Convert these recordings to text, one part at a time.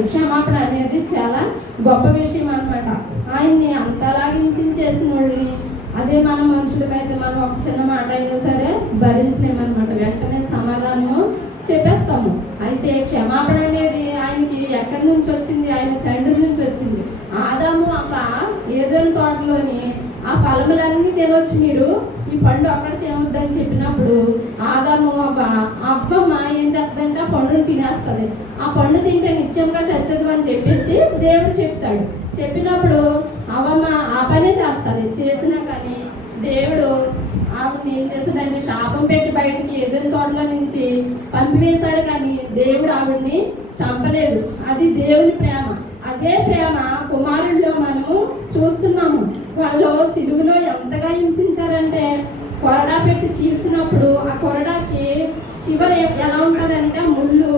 క్షమాపణ అనేది చాలా గొప్ప విషయం అనమాట ఆయన్ని అంతలాగా హింసించేసిన వాళ్ళని అదే మన మనుషులకైతే మనం ఒక చిన్న మాట అయినా సరే భరించలేమన్నమాట. వెంటనే సమాధానము చెప్పేస్తాము. అయితే క్షమాపణ అనేది ఆయనకి ఎక్కడి నుంచి వచ్చింది? ఆయన తండ్రి నుంచి వచ్చింది. ఆదాము అప్ప ఏదైనా తోటలోని ఆ ఫలములన్నీ తినొచ్చు మీరు. ఈ పండు అక్కడ తినవద్దని చెప్పినప్పుడు ఆదాము అబ్బ అబ్బమ్మ ఏం చేస్తుందంటే? ఆ పండుని తినేస్తుంది. ఆ పండు తింటే నిత్యంగా చచ్చదు అని చెప్పేసి దేవుడు చెప్తాడు. చెప్పినప్పుడు అవమ్మ ఆ పనే చేస్తుంది. చేసినా కానీ దేవుడు ఆవిడని ఏం చేశాడంటే శాపం పెట్టి బయటికి ఎదురు తోటలో నుంచి పంపివేశాడు కానీ దేవుడు ఆవిడ్ని చంపలేదు. అది దేవుని ప్రేమ. అదే ప్రేమ కుమారుల్లో మన వాళ్ళు సిలువులో ఎంతగా హింసించారంటే కొరడా పెట్టి చీల్చినప్పుడు ఆ కొరడాకి చివరి ఎలా ఉంటుందంటే ముళ్ళు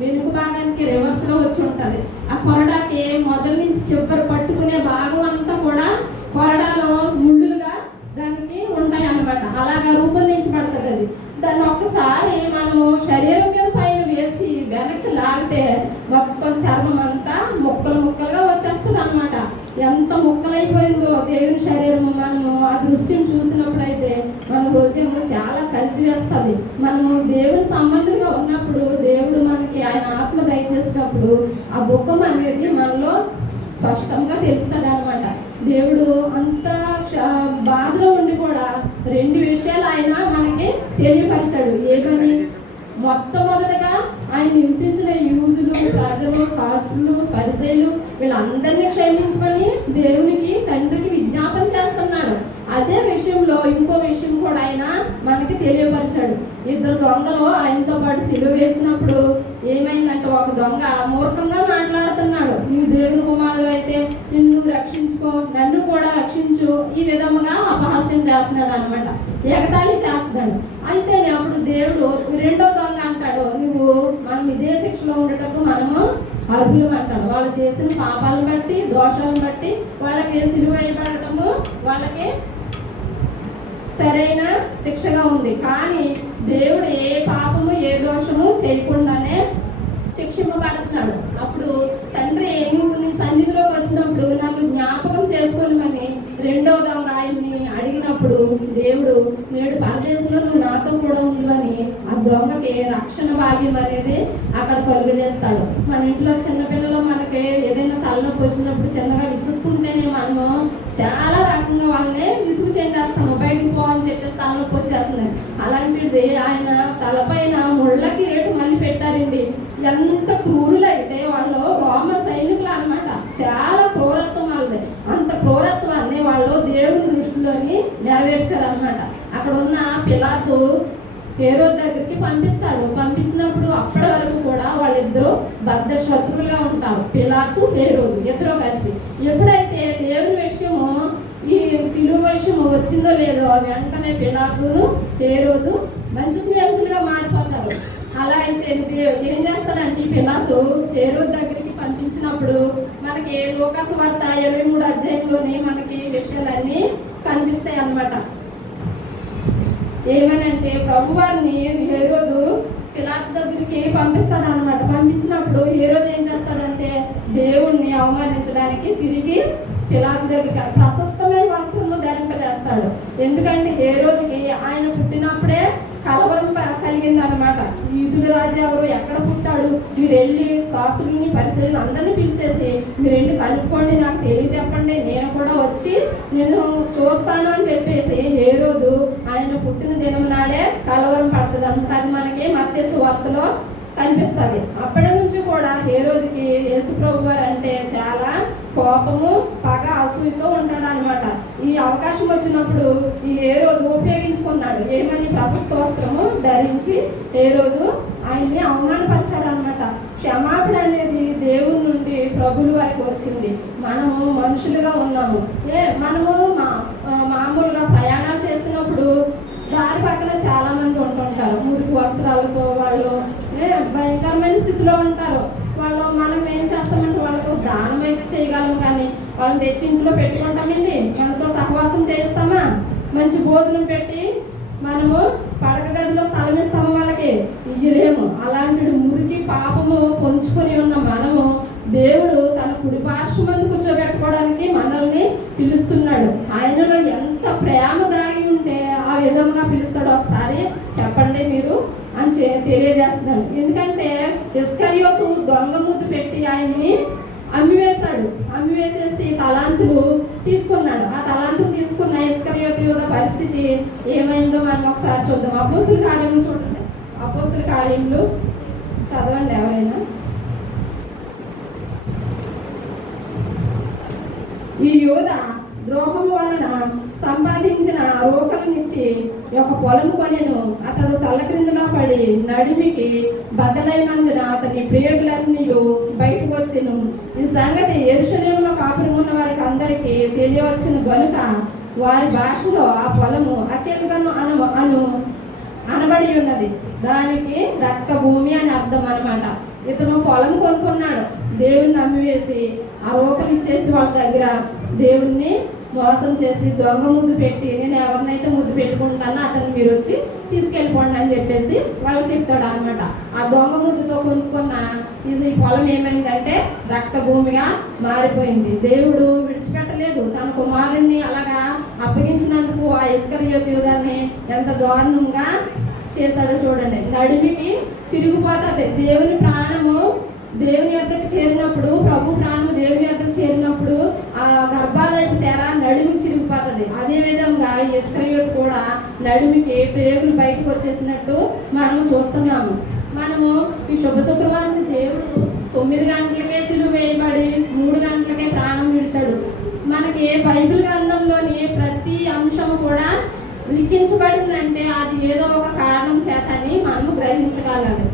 వెనుక భాగానికి రివర్స్లో వచ్చి ఉంటుంది. ఆ కొరడాకి మొదల నుంచి చివరి పట్టుకునే భాగం అంతా కూడా కొరడాలో ముళ్ళులుగా దానికి ఉంటాయి అన్నమాట అలాగా రూపొందించబడుతుంది అది. దాన్ని ఒక్కసారి మనము శరీరం మీద పైన వేసి వెనక్కి లాగితే మొత్తం చర్మం అంతా ముక్కలు ముక్కలుగా వచ్చేస్తుంది అనమాట ఎంత ముక్కలైపోయి దేవుని శరీరం మనము ఆ దృశ్యం చూసినప్పుడైతే మన హృదయం చాలా కలిసి వేస్తుంది. మనము దేవుని సంబంధులుగా ఉన్నప్పుడు దేవుడు మనకి ఆయన ఆత్మ దయచేసినప్పుడు ఆ దుఃఖం అనేది మనలో స్పష్టంగా తెలుస్తుంది అనమాట దేవుడు అంత బాధలో ఉండి కూడా రెండు విషయాలు ఆయన మనకి తెలియపరిచాడు. ఏమని? మొట్టమొదటగా ఆయన హింసించిన యూదులు ప్రజలు శాస్త్రులు పరిచయులు వీళ్ళందరినీ క్షమించమని దేవునికి తండ్రికి విజ్ఞాపన చేస్తున్నాడు. అదే విషయంలో ఇంకో విషయం కూడా ఆయన మనకి తెలియపరిచాడు. ఇద్దరు దొంగలు ఆయనతో పాటు సిలువ వేసినప్పుడు ఏమైందంటే ఒక దొంగ మూర్ఖంగా మాట్లాడుతున్నాడు. నీవు దేవుని కుమారుడు అయితే నిన్ను రక్షించుకో నన్ను కూడా రక్షించు ఈ విధముగా అపహాస్యం చేస్తున్నాడు అనమాట ఎగతాళి చేస్తున్నాడు. అయితే అప్పుడు దేవుడు రెండో దొంగ అంటాడు. నువ్వు మనం ఇదే శిక్షలో ఉండటకు మనము అర్హులు అంటాడు. వాళ్ళు చేసిన పాపాలను బట్టి దోషాలను బట్టి వాళ్ళకి సిలువ వేయబడటము వాళ్ళకి సరైన శిక్షగా ఉంది. కానీ దేవుడు ఏ పాపము ఏ దోషము చేయకుండానే శిక్షింపబడుతున్నాడు అప్పుడు తండ్రి నువ్వు నీ సన్నిధిలోకి వచ్చినప్పుడు నన్ను జ్ఞాపకం చేసుకోనమని రెండవ దొంగ ఆయన్ని అడిగినప్పుడు దేవుడు నేడు పరదేశంలో నువ్వు నాతో కూడా ఉందని ఆ దొంగకి రక్షణ భాగ్యం అనేది అక్కడ కలుగజేస్తాడు మన ఇంట్లో చిన్నపిల్లలు మనకి ఏదైనా తలనొప్పి వచ్చినప్పుడు చిన్నగా విసుక్కుంటేనే మనము చాలా రకంగా వాళ్ళని విసుగు చెందేస్తాము బయటికి పో అని చెప్పేసి తలనొప్పి వచ్చేస్తుంది అలాంటిది ఆయన తలపైన ముళ్ళకి రేటు మళ్ళీ పెట్టారండి ఎంత క్రూరులైతే వాళ్ళు రోమ సైనికులు అన్నమాట చాలా క్రూరత్వం వాళ్ళది అంత క్రూరత్వాన్ని వాళ్ళు దేవుని దృష్టిలోని నెరవేర్చారనమాట అక్కడ ఉన్న పిలాతు హేరో దగ్గరికి పంపిస్తాడు. పంపించినప్పుడు అప్పటి వరకు కూడా వాళ్ళిద్దరూ బద్ద శత్రువులుగా ఉంటారు. పిలాతు హేరోదు ఇద్దరు కలిసి. ఎప్పుడైతే దేవుని విషయము ఈ సిలువ విషయము వచ్చిందో లేదో వెంటనే పిలాతును హేరోదు మంచి స్నేహితులుగా మారిపోతారు. అలా అయితే ఏం చేస్తారంటే పిలాతు హేరోదు దగ్గరికి పంపించినప్పుడు మనకి లోకాసు వార్త ఇరవై మూడు అధ్యాయంలోని మనకి విషయాలన్నీ కనిపిస్తాయి అన్నమాట ఏమనంటే ప్రభువారిని హేరోదు పిలాత్ దగ్గరికి పంపిస్తాడు అనమాట పంపించినప్పుడు హేరోదు ఏం చేస్తాడంటే దేవుణ్ణి అవమానించడానికి తిరిగి పిలాత్ దగ్గరికి ప్రశస్తమైన వస్త్రము ధరింపజేస్తాడు. ఎందుకంటే హేరోదుకి ఆయన పుట్టినప్పుడే కలవరం ప- కలిగింది అనమాట ఈదుల రాజు ఎవరు? ఎక్కడ పుట్టాడు? మీరు వెళ్ళి శాస్త్రుల్ని పరిశీలన అందరినీ పిలిచేసి మీరు వెళ్ళి కనుక్కోండి నాకు తెలియజెప్పండి నేను కూడా వచ్చి నేను చూస్తాను అని చెప్పి ఏ రోజు ఆయన పుట్టిన దినం నాడే కలవరం పడుతుంది అనమాట అది మనకి వార్తలో కనిపిస్తుంది. అప్పటి నుంచి కూడా ఏ రోజుకి యేసుప్రభు గారు అంటే చాలా కోపము పగ అసూయతో ఉంటాడు అనమాట ఈ అవకాశం వచ్చినప్పుడు ఈ ఏ రోజు ఉపయోగించుకున్నాడు. ఏమని? ప్రశస్త వస్త్రము ధరించి ఏ రోజు ఆయన్ని అవమానపరచాలన్నమాట క్షమాపణ అనేది దేవుని నుండి ప్రభుల వారికి వచ్చింది. మనము మనుషులుగా ఉన్నాము. ఏ మనము మా మామూలుగా ప్రయాణాలు చేసినప్పుడు దారి పక్కన చాలా మంది ఉంటుంటారు. మురికి వస్త్రాలతో వాళ్ళు భయంకరమైన స్థితిలో ఉంటారు. వాళ్ళు మనం ఏం చేస్తామంటే వాళ్ళకు దానం అయితే చేయగలం కానీ వాళ్ళని తెచ్చి ఇంట్లో పెట్టుకుంటామండి. మనతో సహవాసం చేస్తామా మంచి భోజనం పెట్టి మనము పడక గదిలో స్థలం ఇస్తాము వాళ్ళకి. ఇయ్యలేము. అలాంటి మురికి పాపము పొంచుకొని ఉన్న మనము దేవుడు తన కుడి పార్శ్వ మంది కూర్చోబెట్టుకోవడానికి మనల్ని పిలుస్తున్నాడు. ఆయనలో ఎంత ప్రేమ దాగి విధంగా పిలుస్తాడు ఒకసారి చెప్పండి మీరు అని చే- తెలియజేస్తున్నాను. ఎందుకంటే ఇస్కరియోతు దొంగ ముద్దు పెట్టి ఆయన్ని అమ్మివేశాడు. అమ్మివేసేసి తలాంతులు తీసుకున్నాడు. ఆ తలాంతులు తీసుకున్న ఇస్కరియోతు యువత పరిస్థితి ఏమైందో మనం ఒకసారి చూద్దాం. అపోసుల కార్యం చూడండి. అపోసుల కార్యములు చదవండి ఎవరైనా. ఈ యోధ ద్రోహము వలన సంపాదించిన రోకలనిచ్చి ఒక పొలం కొనేను. అతడు తల క్రిందులా పడి నడిమికి బద్దలైనందున అతని ప్రియులన్నీ బయటకు వచ్చెను. ఈ సంగతి ఎరుషలేములో కాపురం ఉన్న వారికి అందరికీ తెలియవచ్చిన గనుక వారి భాషలో ఆ పొలము అఖిల్గను అను అను అనబడి ఉన్నది. దానికి రక్త భూమి అని అర్థం అనమాట ఇతను పొలం కొనుక్కున్నాడు. దేవుణ్ణి నమ్మివేసి ఆ రోకలు ఇచ్చేసి వాళ్ళ దగ్గర దేవుణ్ణి మోసం చేసి దొంగ ముద్దు పెట్టి నేను ఎవరినైతే ముద్దు పెట్టుకుంటానో అతను మీరు వచ్చి తీసుకెళ్ళిపోండి అని చెప్పేసి వాళ్ళు చెప్తాడు అనమాట ఆ దొంగ ముద్దుతో కొనుక్కున్న ఈ పొలం ఏమైందంటే రక్త భూమిగా మారిపోయింది. దేవుడు విడిచిపెట్టలేదు. తన కుమారుణ్ణి అలాగా అప్పగించినందుకు ఆ ఇసుక యోధాన్ని ఎంత దారుణంగా చేశాడో చూడండి. నడిమికి చిరిగిపోతుంది. దేవుని ప్రాణము దేవుని యొక్కకి చేరినప్పుడు ప్రభు ప్రాణము దేవుని చిరిగిపోతుంది అదే విధంగా ఇస్క్రయోత్ కూడా నడుమికి ప్రేగులు బయటకు వచ్చేసినట్టు మనం చూస్తున్నాము. మనము ఈ శుభ శుక్రవారం దేవుడు తొమ్మిది గంటలకే సిలువ వేయబడి మూడు గంటలకే ప్రాణం విడిచాడు. మనకి బైబిల్ గ్రంథంలోని ప్రతి అంశము కూడా లిఖించబడిందంటే అది ఏదో ఒక కారణం చేతని మనము గ్రహించగలగాలి.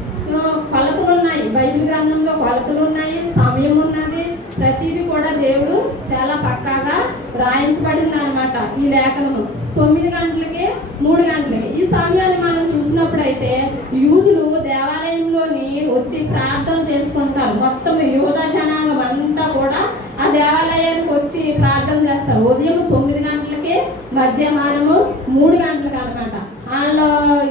కొలతలు ఉన్నాయి బైబిల్ గ్రంథంలో కొలతలు ఉన్నాయి సమయం ఉన్నది. ప్రతిదీ కూడా దేవుడు చాలా పక్కాగా రాయించబడింది అనమాట ఈ లేఖనము తొమ్మిది గంటలకి మూడు గంటలకి. ఈ సమయాన్ని మనం చూసినప్పుడైతే యూదులు దేవాలయంలోని వచ్చి ప్రార్థన చేసుకుంటారు. మొత్తం యూద జనాంగం అంతా కూడా ఆ దేవాలయానికి వచ్చి ప్రార్థన చేస్తారు. ఉదయం తొమ్మిది గంటలకి మధ్యాహ్నము మూడు గంటలకు అనమాట వాళ్ళ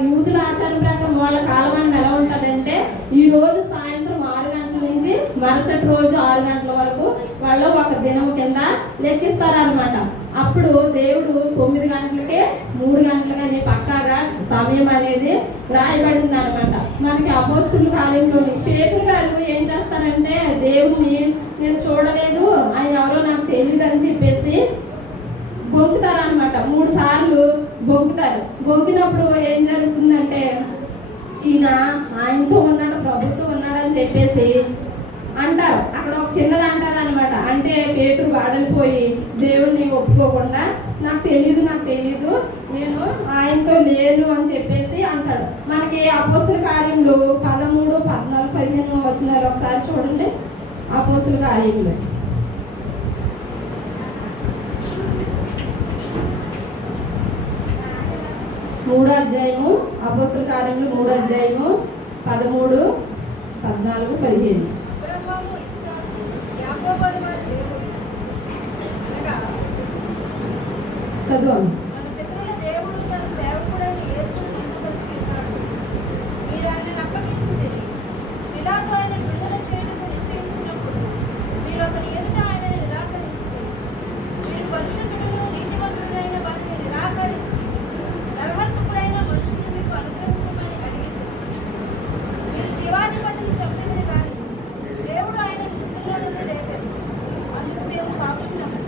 యూదుల ఆచారం ప్రకారం వాళ్ళ కాలమానం ఎలా ఉంటుందంటే ఈ రోజు సాయంత్రం ఆరు గంటల నుంచి మరుసటి రోజు ఆరు గంటల వరకు వాళ్ళు ఒక దినం కింద లెక్కిస్తారనమాట అప్పుడు దేవుడు తొమ్మిది గంటలకే మూడు గంటలకని పక్కాగా సమయం అనేది రాయబడింది అనమాట మనకి అపోస్తుల కాలంలోని పేతులు గారు ఏం చేస్తారంటే దేవుడిని నేను చూడలేదు ఆయన ఎవరో నాకు తెలియదు అని చెప్పేసి బొంకుతారు అనమాట మూడు సార్లు బొంకుతారు. బొంకినప్పుడు ఏం జరుగుతుందంటే ఈయన ఆయనతో ఉన్నాడు ప్రభుత్వం ఉన్నాడని చెప్పేసి అంటారు. అక్కడ ఒక చిన్నది అంటారు అనమాట అంటే పేతురు వాడలిపోయి దేవుడిని ఒప్పుకోకుండా నాకు తెలియదు నాకు తెలియదు నేను ఆయనతో లేను అని చెప్పేసి అంటాడు. మనకి అపోసుల కార్యంలో పదమూడు పద్నాలుగు పదిహేను వచ్చినారు ఒకసారి చూడండి. అపోసుల కార్యంలో మూడో అధ్యాయము అపోసుల కార్యములు మూడో అధ్యాయము పదమూడు పద్నాలుగు పదిహేను అబ్రహాము, ఇస్సాకు, యాకోబుల వారి దేవుడు. అనగా చదవండి మన పితరుల దేవుడు తన సేవకుడైన యేసును తీసుకొచ్చి ఉన్నాడు. మీరు ఆయనను అప్పగించితిరి. పిలాతు ఆయన విడుదల చేయుటకు నిశ్చయించినప్పుడు మీరు ఒకరి ఎదుట ఆయనను నిరాకరించితిరి. మీరు పరిశుద్ధుడును నీతిమంతుడైన వారిని నిరాకరించి ధర్మస్సుకుడైన మనుషుని మీకు అనుగ్రహించమని అడిగింది మీరు జీవాధిపతిని చంపినది కానీ దేవుడు ఆయన మృతుల్లో నుండి లేపాడు. అందుకు మేము సాక్షులము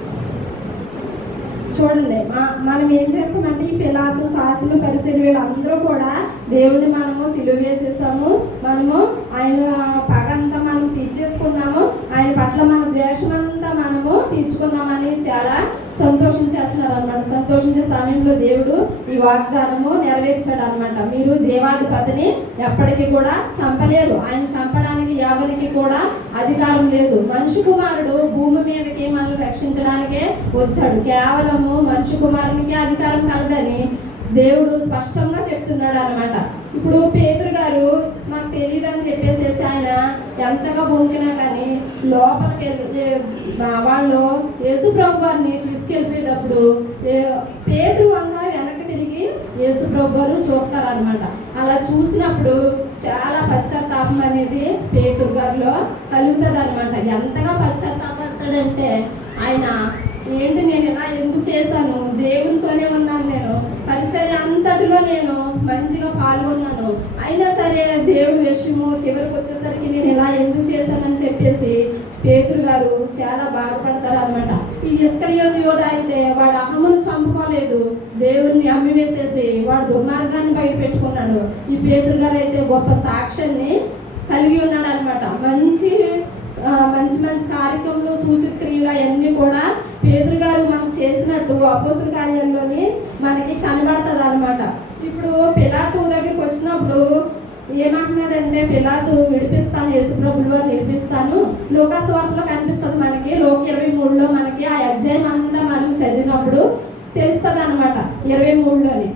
చూడండి. మా- మనం ఏం చేస్తామంటే ఈ పిలాతు సాసులు పరిసరి వీళ్ళందరూ కూడా దేవుడిని మనము సిలువ వేసేసాము. మనము ఆయన పగంతా మనం తీర్చేసుకున్నాము. ఆయన పట్ల మన ద్వేషమంతా మనము తీర్చుకున్నామని చాలా సంతోషించేస్తున్నారు అనమాట సంతోషించే సమయంలో దేవుడు ఈ వాగ్దానము నెరవేర్చాడు అనమాట మీరు జీవాధిపతిని ఎప్పటికీ కూడా చంపలేరు. ఆయన చంపడానికి ఎవరికి కూడా అధికారం లేదు. మనిషి కుమారుడు భూమి మీదకి మనల్ని రక్షించడానికే వచ్చాడు. కేవలము మనిషి కుమారునికి అధికారం కలదని దేవుడు స్పష్టంగా చెప్తున్నాడు అనమాట ఇప్పుడు పేదరు గారు నాకు తెలియదు అని చెప్పేసేసి ఆయన ఎంతగా బొంకినా కానీ లోపలికి వెళ్ళి వాళ్ళు యేసుప్రభు వారిని తీసుకెళ్ళిపోయేటప్పుడు పేదరు వంగ వెనక్కి తిరిగి యేసుప్రభు గారు చూస్తారనమాట అలా చూసినప్పుడు చాలా పశ్చాత్తాపం అనేది పేతురు గారిలో కలుగుతుంది అనమాట ఎంతగా పశ్చాత్తాపడతాడంటే ఆయన ఏంటి నేను ఇలా ఎందుకు చేశాను? దేవునితోనే ఉన్నాను నేను. అంతటిలో నేను మంచిగా పాల్గొన్నాను. అయినా సరే దేవుడి విషయము చివరికి వచ్చేసరికి నేను ఇలా ఎందుకు చేశానని చెప్పేసి పేతురు గారు చాలా బాధపడతారు అనమాట ఈ ఇస్కరియోతు యోధ అయితే వాడు అహమ్మను చంపుకోలేదు. దేవుడిని అమ్మివేసేసి వాడు దుర్మార్గాన్ని బయట పెట్టుకున్నాడు ఈ పేతురు గారు అయితే గొప్ప సాక్ష్యాన్ని కలిగి ఉన్నాడు అనమాట మంచి మంచి మంచి కార్యక్రమాలు సూచక్రియలు అవన్నీ కూడా పేదరు గారు మనం చేసినట్టు అపోసల కార్యాలు ఇప్పుడు పిలాతు దగ్గరికి వచ్చినప్పుడు ఏమంటున్నాడంటే పిలాతు విడిపిస్తాను యేసుప్రభులు వారు నిలిపిస్తాను లోకాసు కనిపిస్తుంది మనకి లోక ఇరవై మూడులో మనకి ఆ అధ్యాయం అంతా మనం చదివినప్పుడు తెలుస్తుంది అనమాట ఇరవై మూడులోని.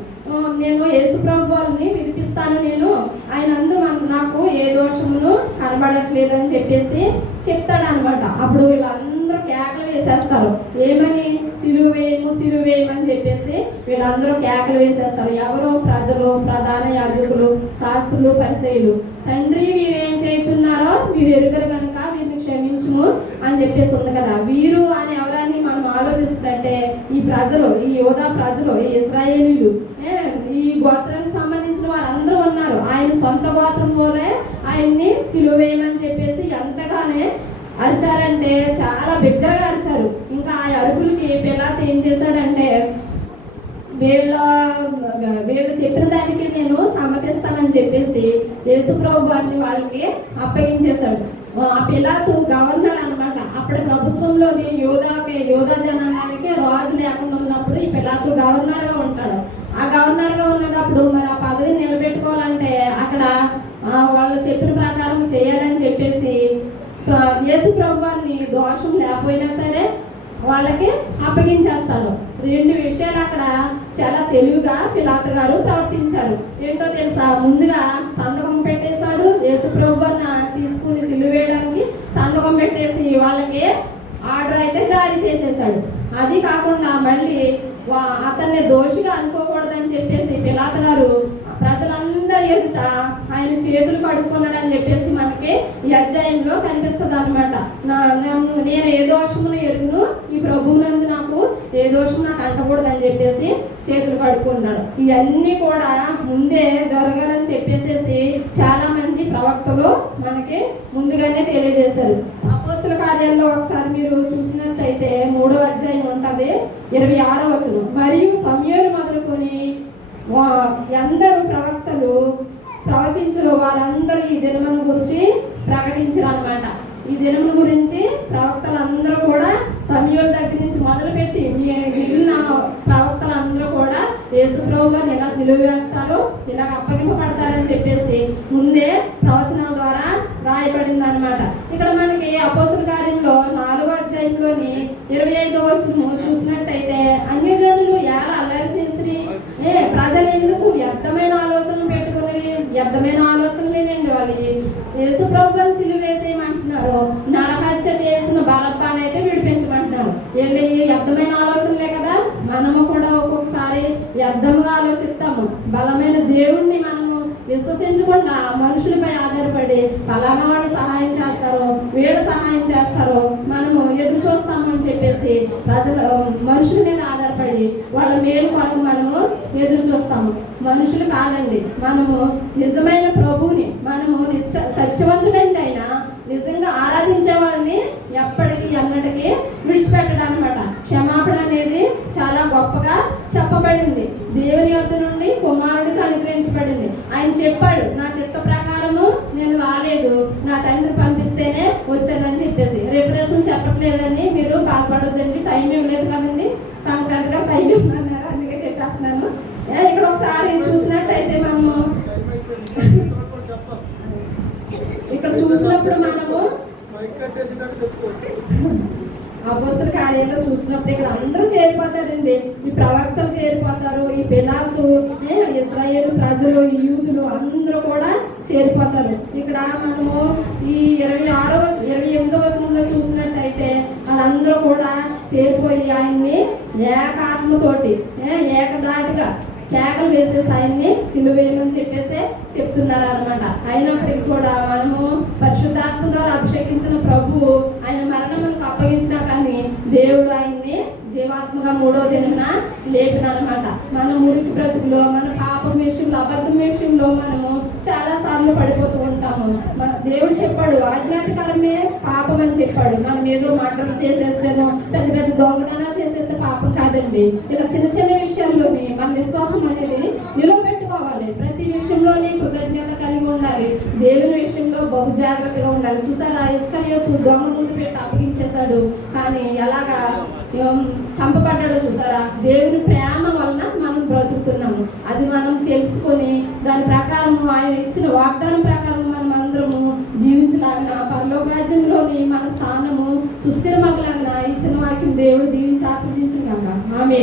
నేను యేసుప్రభుని విడిపిస్తాను నేను. ఆయన అందు నాకు ఏ దోషమును కనబడట్లేదు అని చెప్పేసి చెప్తాడు అనమాట అప్పుడు వీళ్ళందరూ కేకలు వేసేస్తారు. ఏమని? సిలువ వేయము సిలువ వేయమని చెప్పేసి వీళ్ళందరూ కేకలు వేసేస్తారు. ఎవరో ప్రజలు ప్రధాన యాజకులు శాస్త్రులు పరిచయులు. తండ్రి వీరేం ఏం చేయుచున్నారో వీరు ఎరుగరు కనుక వీరిని క్షమించుము అని చెప్పేసి ఉంది కదా. వీరు అని ఎవరని మనం ఆలోచిస్తుంటే ఈ ప్రజలు ఈ యోధా ప్రజలు ఈ ఇస్రాయేలీలు ఏ, ఈ గోత్రానికి సంబంధించిన వారందరూ ఉన్నారు. ఆయన సొంత గోత్రం వల్లే ఆయన్ని సిలువ వేయమని చెప్పేసి ఎంతగానే అరిచారంటే చాలా బిగ్గరగా అరిచారు. ఇంకా ఆ అరుపులకి పిల్లాత ఏం చేశాడంటే వీళ్ళ వీళ్ళు చెప్పిన దానికి నేను సమ్మతిస్తానని చెప్పేసి యేసుప్రభు వారిని వాళ్ళకి అప్పగించేశాడు. ఆ పిలాతు గవర్నర్ అన్నమాట అప్పటి ప్రభుత్వంలోని యోధాకి యోధా జనానికి రాజు లేకుండా ఉన్నప్పుడు ఈ పిలాతు గవర్నర్గా ఉంటాడు. ఆ గవర్నర్గా ఉన్నదప్పుడు మరి ఆ పదవి నిలబెట్టుకోవాలంటే అక్కడ వాళ్ళు చెప్పిన ప్రకారం చేయాలని చెప్పేసి యేసు ప్రభువాన్ని దోషం లేకపోయినా సరే వాళ్ళకి అప్పగించేస్తాడు. రెండు విషయాలు అక్కడ చాలా తెలివిగా పిలాత గారు ప్రవర్తించారు. ఏంటో తెలుసా? ముందుగా సంతకం పెట్టేశాడు. యేసు ప్రభువన్న తీసుకుని సిలువ వేయడానికి సంతకం పెట్టేసి వాళ్ళకి ఆర్డర్ అయితే జారీ చేసేసాడు అది కాకుండా మళ్ళీ అతన్ని దోషిగా అనుకోకూడదని చెప్పేసి పిలాత గారు ప్రజల ఎదుట ఆయన చేతులు కడుక్కున్నాడని చెప్పేసి మనకి ఈ అధ్యాయంలో కనిపిస్తుంది అనమాట నేను ఏ దోషమును ఎరుగును? ఈ ప్రభువునందు నాకు ఏ దోషం నాకు అంటకూడదని చెప్పేసి చేతులు కడుక్కున్నాడు. ఇవన్నీ కూడా ముందే జరగాలని చెప్పేసేసి చాలా మంది ప్రవక్తలు మనకి ముందుగానే తెలియజేశారు. అపోస్తుల కార్యాల్లో ఒకసారి మీరు చూసినట్టయితే మూడో అధ్యాయం ఉంటుంది ఇరవై ఆరో వచనం. మరియు సమయాలు మొదలుకొని అందరూ ప్రవక్తలు ప్రవచించరు. వారందరూ ఈ దినమును గురించి ప్రకటించరు అనమాట ఈ దినమును గురించి ప్రవక్తలందరూ కూడా సమయం దగ్గర నుంచి మొదలుపెట్టి మీ మిగిలిన ప్రవక్తలందరూ కూడా యేసుప్రభుని ఇలా సిలువ వేస్తారు ఇలా అప్పగింపబడతారని చెప్పేసి ముందు ప్రవచనాల ద్వారా రాయబడింది అనమాట ఇక్కడ మనకి అపోతుల కార్యంలో నాలుగో అధ్యాయంలోని ఇరవై ఐదో వచనము చూసినట్టయితే అన్యజనులు ఎలా అల్లరి చేసి ఏ ప్రజలు ఎందుకు వ్యర్థమైన ఆలోచనలు పెట్టుకుని వ్యర్థమైన ఆలోచనలేనండి వాళ్ళు యేసు ప్రభుని సిలువ వేసేయమంటున్నారు నరహత్య చేసిన బలప్పాన్ని అయితే విడిపించమంటున్నారు ఏంటి ఈ వ్యర్థమైన ఆలోచనలే కదా మనము కూడా ఒక్కొక్కసారి వ్యర్థంగా ఆలోచిస్తాము బలమైన దేవుణ్ణి మనము విశ్వసించకుండా మనుషులపై ఆధారపడి పలానా వాళ్ళు సహాయం చేస్తారు వీళ్ళు సహాయం చేస్తారు మనము ఎదురు చూస్తామని చెప్పేసి ప్రజలు మనుషుల మీద ఆధారపడి వాళ్ళ మేలు కొరకు మనము ఎదురు చూస్తాము. మనుషులు కాదండి మనము నిజమైన ప్రభువుని మనము నిత్య సత్యవంతుడండి ఆయన నిజంగా ఆరాధించే వాళ్ళని ఎప్పటికీ ఎన్నటికీ విడిచిపెట్టడం అనమాట క్షమాపణ అనేది చాలా గొప్పగా చెప్పబడింది. దేవుని యొద్ద నుండి కుమారుడికి అనుగ్రహించబడింది ఆయన చెప్పాడు నా చిత్త ప్రకారము నేను రాలేదు. నా తండ్రి పంపిస్తేనే వచ్చానని చెప్పేసి. రిఫరెన్స్ చెప్పట్లేదని మీరు బాధపడొద్దండి టైం ఇవ్వలేదు కదండి. సంక్రాంతిగా టైం ఇవ్వమన్నారు అందుకే చెప్పేస్తున్నాను. ఇక్కడ ఒకసారి చూసినట్టయితే మనము ఇక్కడ చూసినప్పుడు మనము అపోసల కార్యంలో చూసినప్పుడు ఇక్కడ అందరూ చేరిపోతారండి. ఈ ప్రవక్తలు చేరిపోతారు ఈ పిలాతు ఇస్రాయేల్ ప్రజలు ఈ యూదులు అందరూ కూడా చేరిపోతారు. ఇక్కడ మనము ఈ ఇరవై ఆరో ఇరవై ఎనిమిదో వచనంలో చూసినట్టయితే వాళ్ళందరూ కూడా చేరిపోయి ఆయన్ని ఏకాత్మతోటి ఏ, ఏకదాటిగా కేకలు వేసేసి ఆయన్ని సిలువేయమని చెప్పేసి చెప్తున్నారు అనమాట అయినప్పటికీ కూడా మనము పరిశుద్ధాత్మ ద్వారా దేవుడు ఆయన్ని జీవాత్మగా మూడో దినమున లేపినమాట మన మురికి బ్రతుకులో మన పాపం విషయంలో అబద్ధం విషయంలో మనము చాలా సార్లు పడిపోతూ ఉంటాము. మన దేవుడు చెప్పాడు ఆజ్ఞాతకరమే పాపం అని చెప్పాడు. మనం ఏదో మర్డర్ చేసేస్తేనో పెద్ద పెద్ద దొంగతనాలు చేసేస్తే పాపం కాదండి. ఇలా చిన్న చిన్న విషయాల్లోని మన విశ్వాసం అనేది నిలబెట్టుకోవాలి. ప్రతి విషయంలోని కృతజ్ఞత కలిగి ఉండాలి. దేవుని బహు జాగ్రత్తగా ఉండాలి. చూసారా? ఇస్కరియోతు దొంగ ముందు పెట్టి అప్పగించేశాడు. కానీ ఎలాగా చంపబడ్డాడో చూసారా? దేవుని ప్రేమ వలన మనం బ్రతుకుతున్నాము అది మనం తెలుసుకొని దాని ప్రకారం ఆయన ఇచ్చిన వాగ్దానం ప్రకారం మనం అందరము జీవించలాగిన పరలోక రాజ్యంలోని మన స్థానము సుస్థిరమగలాగిన ఇచ్చిన వాక్యం దేవుడు దీవించి ఆశ్రదించున్నాక ఆమె